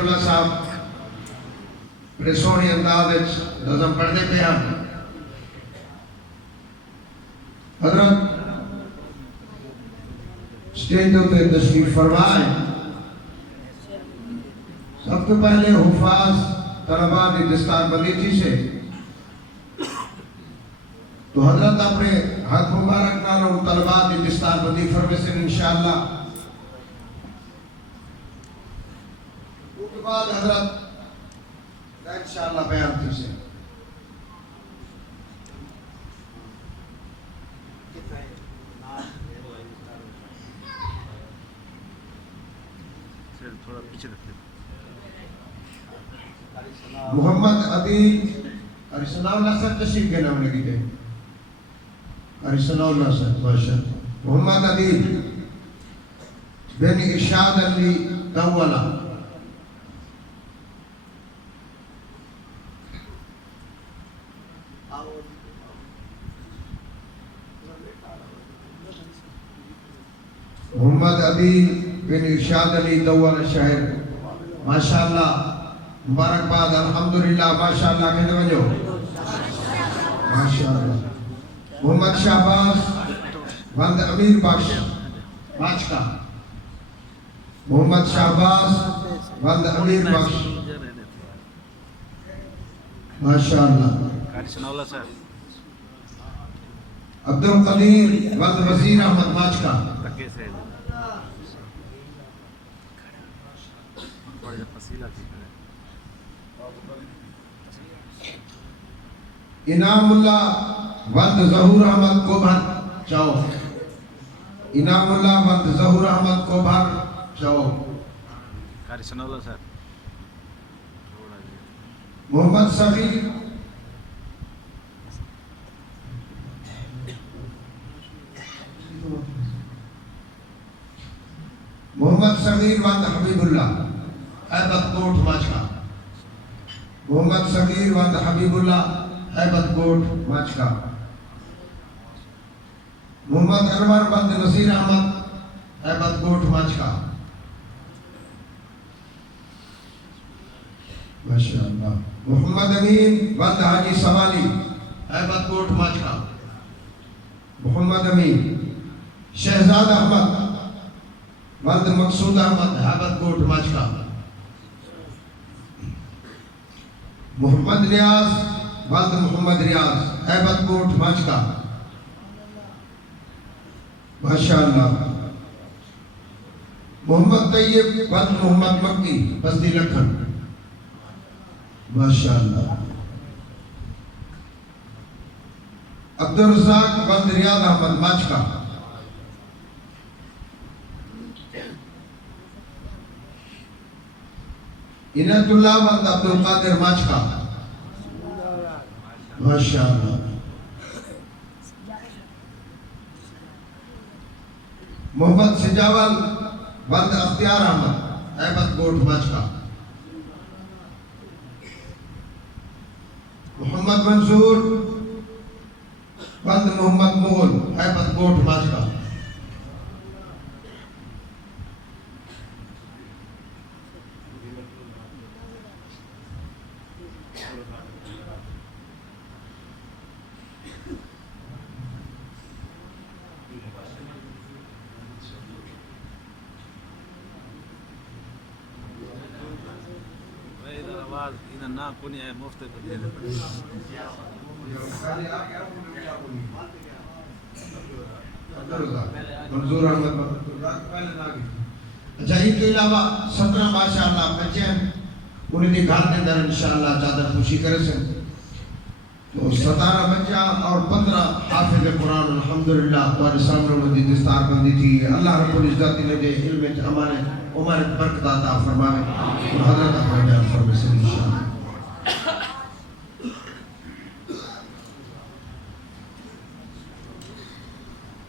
साहब बड़े सोहने अंदाज नज़म पढ़ते पे हैं। हजरत स्टेज उत्ते तशरीफ फरमाए। सब तो पहले हुफाज तलबा की दस्तारबंदी थी से तो हजरत अपने हाथ मुबारक नाल उन तलबा की दस्तारबंदी फरमे से इंशाअल्लाह। उसके बाद हजरत इंशाअल्लाह बयान थी से थोड़ा पीछे रखते मोहम्मद अदील अरिसनाउल्लाह सर तशरीफ के नाम लगी थे। अरिसनाउल्लाह सर माशाअल्लाह। मोहम्मद अदील बिन इरशाद अली दौला। मोहम्मद अदील बिन इरशाद अली दौला शायर माशाअल्लाह। मुबारकबाद अल्हम्दुलिल्लाह माशाअल्लाह कहते वजो माशाअल्लाह। मोहम्मद शाहबाज वंद अमीर बख्श बाचका। मोहम्मद शाहबाज वंद अमीर बख्श माशाअल्लाह। अब्दुल कदीर वंद वजीर अहमद बाचका। इनामुल्लाह वंद जहूर अहमद कोभर चाओ। इनामुल्लाह वंद जहूर अहमद कोभर चाओ। मोहम्मद सगीर मोहम्मद सगीर वंद हबीबुल्लाह ऐबत कोट माचका। मोहम्मद सगीर वंद हबीबुल्लाह ऐबत कोट माचका। मोहम्मद अनवर वंद नसीर अहमद ऐबत कोट माचका माशाअल्लाह। मोहम्मद अमीन वंद हाजी सवाली ऐबत कोट माचका। मोहम्मद अमीन शहजाद अहमद वंद मकसूद अहमद ऐबत कोट माचका। मोहम्मद रियाज वंद मोहम्मद रियाज ऐबत कोट माचका माशाअल्लाह। मोहम्मद तैयब वंद मोहम्मद मक्की बस्ती लखन माशाअल्लाह। अब्दुल रज़ाक वंद रियाज अहमद माचका। इनायतुल्लाह वंद अब्दुल कादिर माचका माशाअल्लाह। मोहम्मद सिजावल वंद अख्तियार अहमद ऐबत कोट माचका। मोहम्मद मंसूर वंद मोहम्मद मोल ऐबत कोट माचका। ना कोनी है मुफ्त दे दे मंजूर अहमद पहले ना गई। अच्छा इनके अलावा 17 माशाअल्लाह बच्चे हैं उन्हें घर के अंदर इंशाअल्लाह ज्यादा खुशी करे से तो 17 बच्चा और 15 हाफिज कुरान अल्हम्दुलिल्लाह तुम्हारे सामने उन्हें दस्तारबंदी थी। अल्लाह रब्बुल इज्जत ने दे इल्म में हमारे उम्र बरकत अता फरमावे और हजरत अपने फरमाए इंशाअल्लाह।